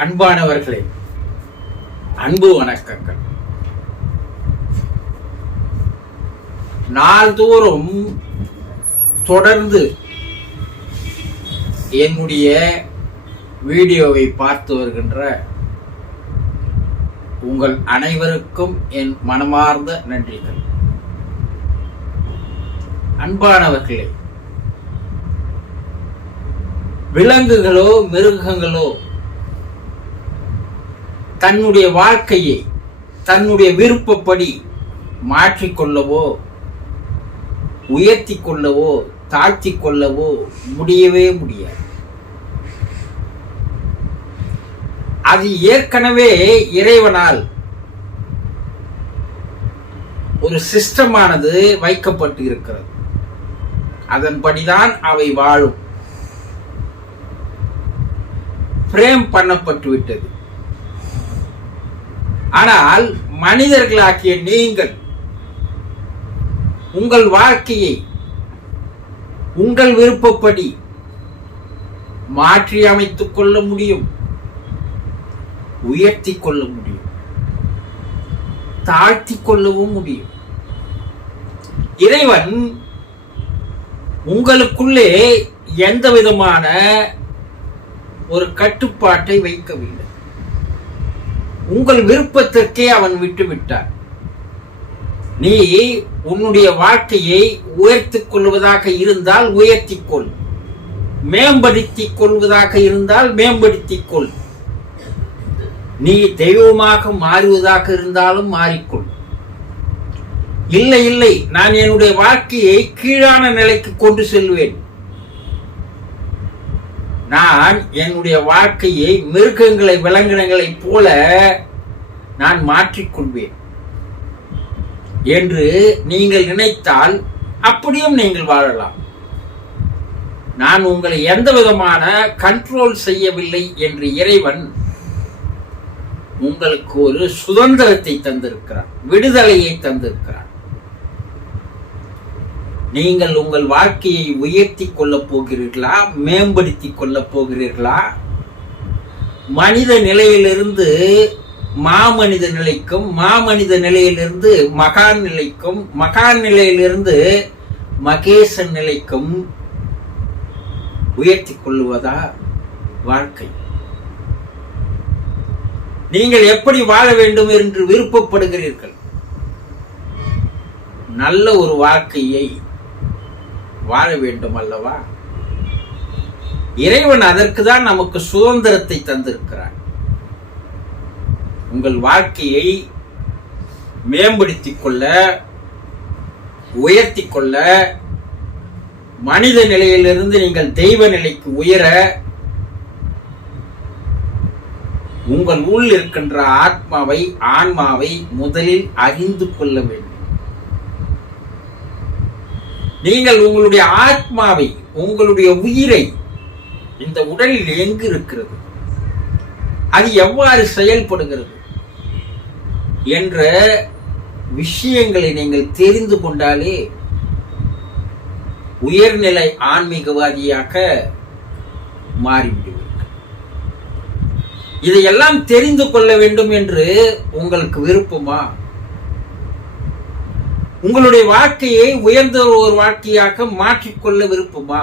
அன்பானவர்களே, அன்பு வணக்கங்கள். நாள்தோறும் தொடர்ந்து என்னுடைய வீடியோவை பார்த்து வருகின்ற உங்கள் அனைவருக்கும் என் மனமார்ந்த நன்றிகள். அன்பானவர்களே, விலங்குகளோ மிருகங்களோ தன்னுடைய வாழ்க்கையை தன்னுடைய விருப்பப்படி மாற்றிக்கொள்ளவோ உயர்த்தி கொள்ளவோ தாழ்த்தி கொள்ளவோ முடியவே முடியாது. அது ஏற்கனவே இறைவனால் ஒரு சிஸ்டமானது வைக்கப்பட்டு இருக்கிறது. அதன்படிதான் அவை வாழும். பிரேம் பண்ணப்பட்டு விட்டது. ஆனால் மனிதர்களாகிய நீங்கள் உங்கள் வாழ்க்கையை உங்கள் விருப்பப்படி மாற்றி அமைத்துக் கொள்ள முடியும், உயர்த்தி கொள்ள முடியும், தாழ்த்தி கொள்ளவும் முடியும். இறைவன் உங்களுக்குள்ளே எந்த விதமான ஒரு கட்டுப்பாட்டை வைக்கவில்லை. உங்கள் விருப்பத்திற்கே அவன் விட்டுவிட்டார். நீ உன்னுடைய வாழ்க்கையை உயர்த்திக் கொள்வதாக இருந்தால் உயர்த்திக் கொள், மேம்படுத்திக் கொள்வதாக இருந்தால் மேம்படுத்திக் கொள். நீ தெய்வமாக மாறுவதாக இருந்தாலும் மாறிக்கொள். இல்லை இல்லை, நான் என்னுடைய வாழ்க்கையை கீழான நிலைக்கு கொண்டு செல்வேன், நான் என்னுடைய வாழ்க்கையை மிருகங்களை விலங்கினங்களைப் போல நான் மாற்றிக்கொள்வேன் என்று நீங்கள் நினைத்தால் அப்படியும் நீங்கள் வாழலாம். நான் உங்களை எந்த விதமான கண்ட்ரோல் செய்யவில்லை என்று இறைவன் உங்களுக்கு ஒரு சுதந்திரத்தை தந்திருக்கிறார், விடுதலையை தந்திருக்கிறார். நீங்கள் உங்கள் வாழ்க்கையை உயர்த்தி கொள்ளப் போகிறீர்களா, மேம்படுத்தி கொள்ளப் போகிறீர்களா? மனித நிலையிலிருந்து மாமனித நிலைக்கும், மாமனித நிலையிலிருந்து மகான் நிலைக்கும், மகான் நிலையிலிருந்து மகேசன் நிலைக்கும் உயர்த்தி கொள்வதா வாழ்க்கை? நீங்கள் எப்படி வாழ வேண்டும் என்று விருப்பப்படுகிறீர்கள்? நல்ல ஒரு வாழ்க்கையை வாழ வேண்டும் அல்லவா? இறைவன் அதற்கு தான் நமக்கு சுதந்திரத்தை தந்திருக்கிறார். உங்கள் வாழ்க்கையை மேம்படுத்திக் கொள்ள, உயர்த்தி கொள்ள, மனித நிலையிலிருந்து நீங்கள் தெய்வ நிலைக்கு உயர உங்கள் உள் இருக்கின்ற ஆத்மாவை, ஆன்மாவை முதலில் அறிந்து கொள்ள வேண்டும். நீங்கள் உங்களுடைய ஆத்மாவை, உங்களுடைய உயிரை இந்த உடலில் எங்கு இருக்கிறது, அது எவ்வாறு செயல்படுகிறது என்ற விஷயங்களை நீங்கள் தெரிந்து கொண்டாலே உயர்நிலை ஆன்மீகவாதியாக மாறிவிடுவீர்கள். இதையெல்லாம் தெரிந்து கொள்ள வேண்டும் என்று உங்களுக்கு விருப்பமா? உங்களுடைய வாழ்க்கையை உயர்ந்த ஒரு வாழ்க்கையாக மாற்றிக்கொள்ள விருப்பமா?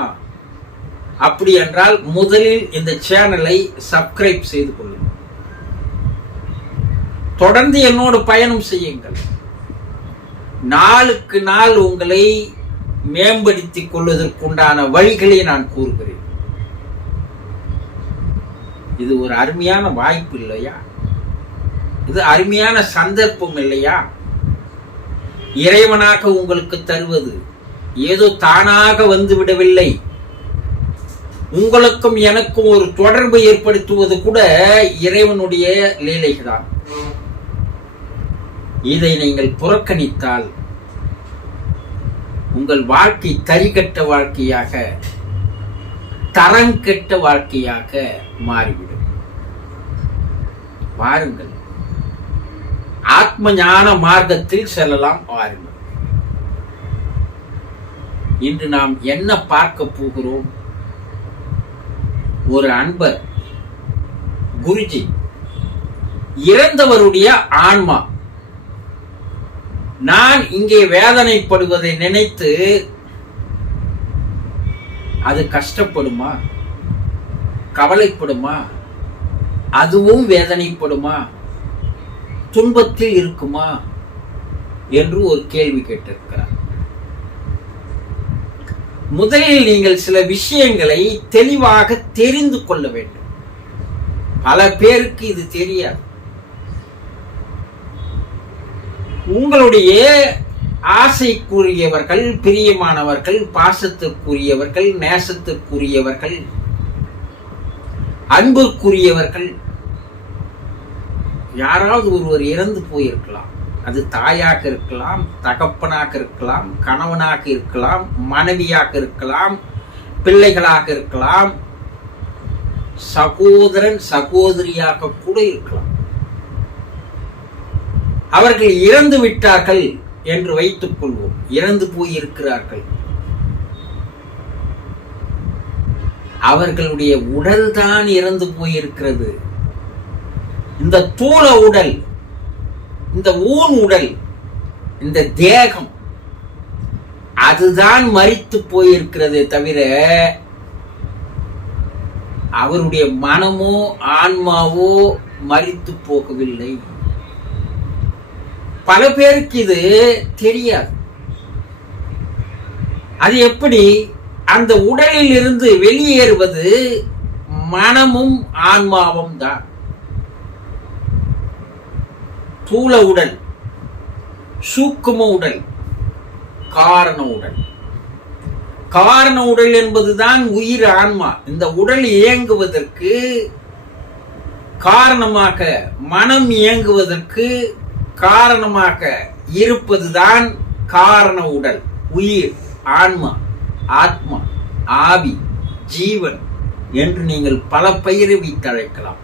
அப்படி என்றால் முதலில் இந்த சேனலை சப்ஸ்கிரைப் செய்து கொள்ளுங்கள். தொடர்ந்து என்னோடு பயணம் செய்யுங்கள். நாளுக்கு நாள் உங்களை மேம்படுத்திக் கொள்வதற்குண்டான வழிகளை நான் கூறுகிறேன். இது ஒரு அருமையான வாய்ப்பு இல்லையா? இது அருமையான சந்தர்ப்பம் இல்லையா? இறைவனாக உங்களுக்கு தருவது ஏதோ தானாக வந்து விடவில்லை. உங்களுக்கும் எனக்கும் ஒரு தொடர்பு ஏற்படுத்துவது கூட இறைவனுடைய லீலைதான். இதை நீங்கள் புறக்கணித்தால் உங்கள் வாழ்க்கை தரிகட்ட வாழ்க்கையாக, தரங்கெட்ட வாழ்க்கையாக மாறிவிடும். வாருங்கள், ஆத்ம ஞான மார்க்கத்தில் செல்லலாம். வாருங்கள். இன்று நாம் என்ன பார்க்க போகிறோம்? ஒரு அன்பர் குருஜி, இறந்தவருடைய ஆன்மா நான் இங்கே வேதனைப்படுவதை நினைத்து அது கஷ்டப்படுமா, கவலைப்படுமா, அதுவும் வேதனைப்படுமா, துன்பத்தில் இருக்குமா என்று ஒரு கேள்வி கேட்டிருக்கிறார். முதலில் நீங்கள் சில விஷயங்களை தெளிவாக தெரிந்து கொள்ள வேண்டும். பல பேருக்கு இது தெரியாது. உங்களுடைய ஆசைக்குரியவர்கள், பிரியமானவர்கள், பாசத்திற்குரியவர்கள், நேசத்திற்குரியவர்கள், அன்புக்குரியவர்கள் யாராவது ஒருவர் இறந்து போயிருக்கலாம். அது தாயாக இருக்கலாம், தகப்பனாக இருக்கலாம், கணவனாக இருக்கலாம், மனைவியாக இருக்கலாம், பிள்ளைகளாக இருக்கலாம், சகோதரன் சகோதரியாக கூட இருக்கலாம். அவர்கள் இறந்து விட்டார்கள் என்று வைத்துக் கொள்வோம். இறந்து போயிருக்கிறார்கள். அவர்களுடைய உடல் தான் இறந்து போயிருக்கிறது. இந்த தூள உடல், இந்த ஊன் உடல், இந்த தேகம் அதுதான் மரித்து போயிருக்கிறதே தவிர அவருடைய மனமோ ஆன்மாவோ மரித்து போகவில்லை. பல பேருக்கு இது தெரியாது. அது எப்படி? அந்த உடலில் இருந்து வெளியேறுவது மனமும் ஆன்மாவும் தான். தூள உடல், சூக்கும உடல், காரண உடல். காரண உடல் என்பதுதான் உயிர் ஆன்மா. இந்த உடல் இயங்குவதற்கு காரணமாக, மனம் இயங்குவதற்கு காரணமாக இருப்பதுதான் காரண உடல். உயிர், ஆன்மா, ஆத்மா, ஆவி, ஜீவன் என்று நீங்கள் பல பெயரை வைத்து அழைக்கலாம்.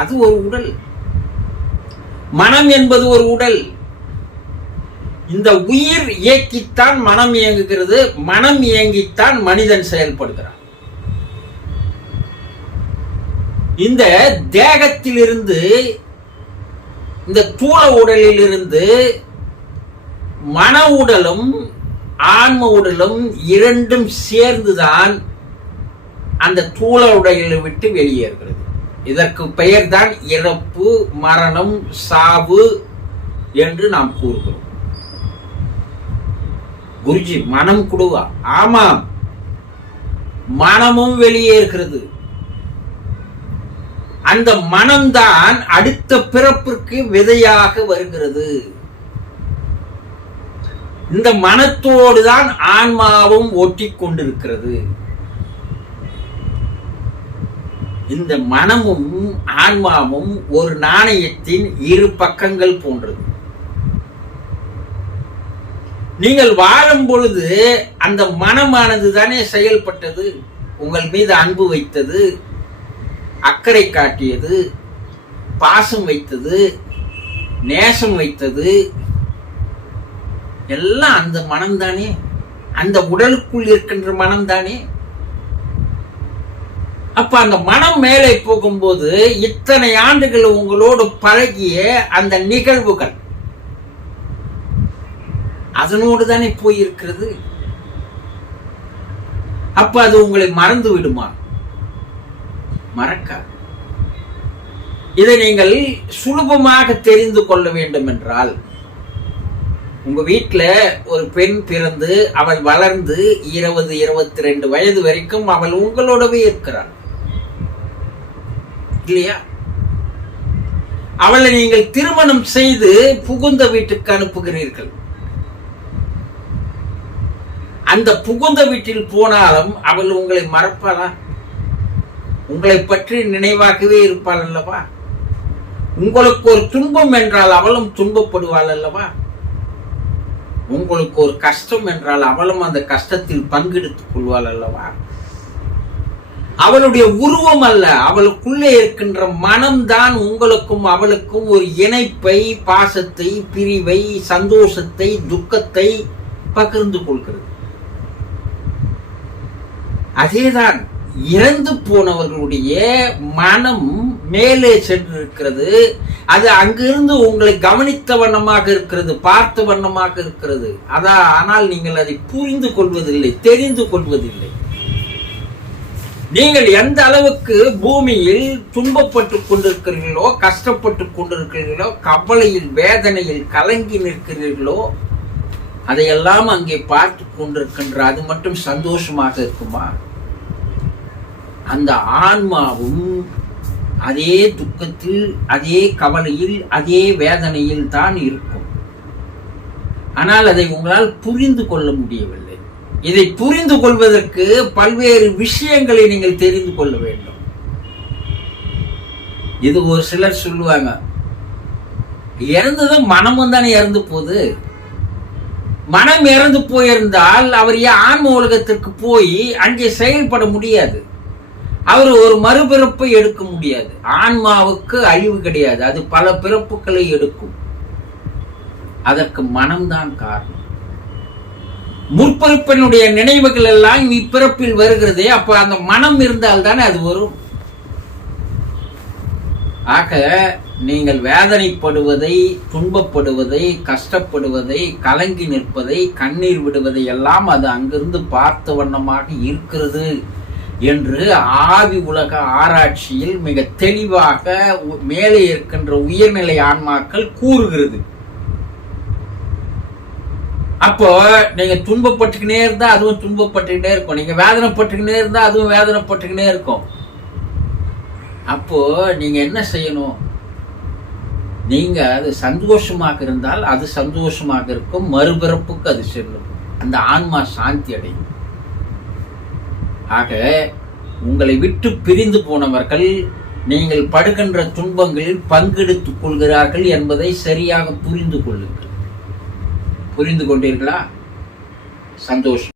அது ஒரு உடல். மனம் என்பது ஒரு உடல். இந்த உயிர் இயக்கித்தான் மனம் இயங்குகிறது. மனம் இயங்கித்தான் மனிதன் செயல்படுகிறான். இந்த தேகத்திலிருந்து, இந்த தூள உடலில் இருந்து மன உடலும் ஆன்ம உடலும் இரண்டும் சேர்ந்துதான் அந்த தூள உடலை விட்டு வெளியேறுகிறது. இதற்கு பெயர் தான் இறப்பு, மரணம், சாவு என்று நாம் கூறுகிறோம். குருஜி, மனம் குடுவா? ஆமாம், மனமும் வெளியேறுகிறது. அந்த மனம்தான் அடுத்த பிறப்பிற்கு விதையாக வருகிறது. இந்த மனத்தோடு தான் ஆன்மாவும் ஒட்டி கொண்டிருக்கிறது. இந்த மனமும் ஆன்மாவும் ஒரு நாணயத்தின் இரு பக்கங்கள் போன்றது. நீங்கள் வாழும் பொழுது அந்த மனமானது தானே செயல்பட்டது. உங்கள் மீது அன்பு வைத்தது, அக்கறை காட்டியது, பாசம் வைத்தது, நேசம் வைத்தது, எல்லாம் அந்த மனம்தானே. அந்த உடலுக்குள் இருக்கின்ற மனம்தானே. அப்ப அந்த மனம் மேலே போகும்போது இத்தனை ஆண்டுகள் உங்களோடு பழகிய அந்த நிகழ்வுகள் அதனோடு தானே போயிருக்கிறது. அப்ப அது உங்களை மறந்து விடுமா? மறக்காது. இதை நீங்கள் சுலபமாக தெரிந்து கொள்ள வேண்டும் என்றால், உங்க வீட்டுல ஒரு பெண் பிறந்து அவள் வளர்ந்து 20-22 வயது வரைக்கும் அவள் உங்களோடவே இருக்கிறாள் இல்லையா? அவளை நீங்கள் திருமணம் செய்து புகுந்த வீட்டுக்கு அனுப்புகிறீர்கள். அந்த புகுந்த வீட்டில் போனாலும் அவள் உங்களை மறப்பாளா? உங்களை பற்றி நினைவாகவே இருப்பாள் அல்லவா? உங்களுக்கு ஒரு துன்பம் என்றால் அவளும் துன்பப்படுவாள் அல்லவா? உங்களுக்கு ஒரு கஷ்டம் என்றால் அவளும் அந்த கஷ்டத்தில் பங்கெடுத்துக் கொள்வாள் அல்லவா? அவளுடைய உருவம் அல்ல, அவளுக்குள்ளே இருக்கின்ற மனம்தான் உங்களுக்கும் அவளுக்கும் ஒரு இணைப்பை, பாசத்தை, பிரிவை, சந்தோஷத்தை, துக்கத்தை பகிர்ந்து கொள்கிறது. அதேதான் இறந்து போனவர்களுடைய மனம் மேலே சென்றிருக்கிறது. அது அங்கிருந்து உங்களை கவனித்த வண்ணமாக இருக்கிறது, பார்த்த வண்ணமாக இருக்கிறது. ஆனால் நீங்கள் அதை புரிந்து கொள்வதில்லை, தெரிந்து கொள்வதில்லை. நீங்கள் எந்த அளவுக்கு பூமியில் துன்பப்பட்டு கொண்டிருக்கிறீர்களோ, கஷ்டப்பட்டு கொண்டிருக்கிறீர்களோ, கவலையில் வேதனையில் கலங்கி நிற்கிறீர்களோ, அதையெல்லாம் அங்கே பார்த்து கொண்டிருக்கின்ற அது மட்டும் சந்தோஷமாக இருக்குமா? அந்த ஆன்மாவும் அதே துக்கத்தில், அதே கவலையில், அதே வேதனையில் தான் இருக்கும். ஆனால் அதை உங்களால் புரிந்து கொள்ள முடியவில்லை. இதை புரிந்து கொள்வதற்கு பல்வேறு விஷயங்களை நீங்கள் தெரிந்து கொள்ள வேண்டும். இது ஒரு சிலர் சொல்லுவாங்க, இறந்ததும் மனமும் தானே இறந்து போகுது. மனம் இறந்து போயிருந்தால் அவர் ஏன் ஆன்ம உலகத்திற்கு போய் அங்கே செயல்பட முடியாது? அவர் ஒரு மறுபிறப்பை எடுக்க முடியாது. ஆன்மாவுக்கு அழிவு கிடையாது, அது பல பிறப்புகளை எடுக்கும். அதற்கு மனம்தான் காரணம். முற்பிறப்பினுடைய நினைவுகள் எல்லாம் இப்பிறப்பில் வருகிறதே, அப்ப அந்த மனம் இருந்தால் தானே அது வரும். ஆக நீங்கள் வேதனைப்படுவதை, துன்பப்படுவதை, கஷ்டப்படுவதை, கலங்கி நிற்பதை, கண்ணீர் விடுவதை எல்லாம் அது அங்கிருந்து பார்த்த வண்ணமாக இருக்கிறது என்று ஆவி உலக ஆராய்ச்சியில் மிக தெளிவாக மேலே இருக்கின்ற உயர்நிலை ஆன்மாக்கள் கூறுகிறது. அப்போ நீங்க துன்பப்பட்டுக்கினே இருந்தா அதுவும் துன்பப்பட்டுக்கிட்டே இருக்கும், நீங்க வேதனைப்பட்டுக்கினே இருந்தா அதுவும் வேதனைப்பட்டுக்கினே இருக்கும். அப்போ நீங்க என்ன செய்யணும்? நீங்க அது சந்தோஷமாக இருந்தால் அது சந்தோஷமாக இருக்கும், மறுபிறப்புக்கு அது செல்லும், அந்த ஆன்மா சாந்தி அடையும். ஆக உங்களை விட்டு பிரிந்து போனவர்கள் நீங்கள் படுகின்ற துன்பங்களில் பங்கெடுத்துக் கொள்கிறார்கள் என்பதை சரியாக புரிந்து கொள்ளுங்கள். புரிந்து கொண்டீர்களா? சந்தோஷம்.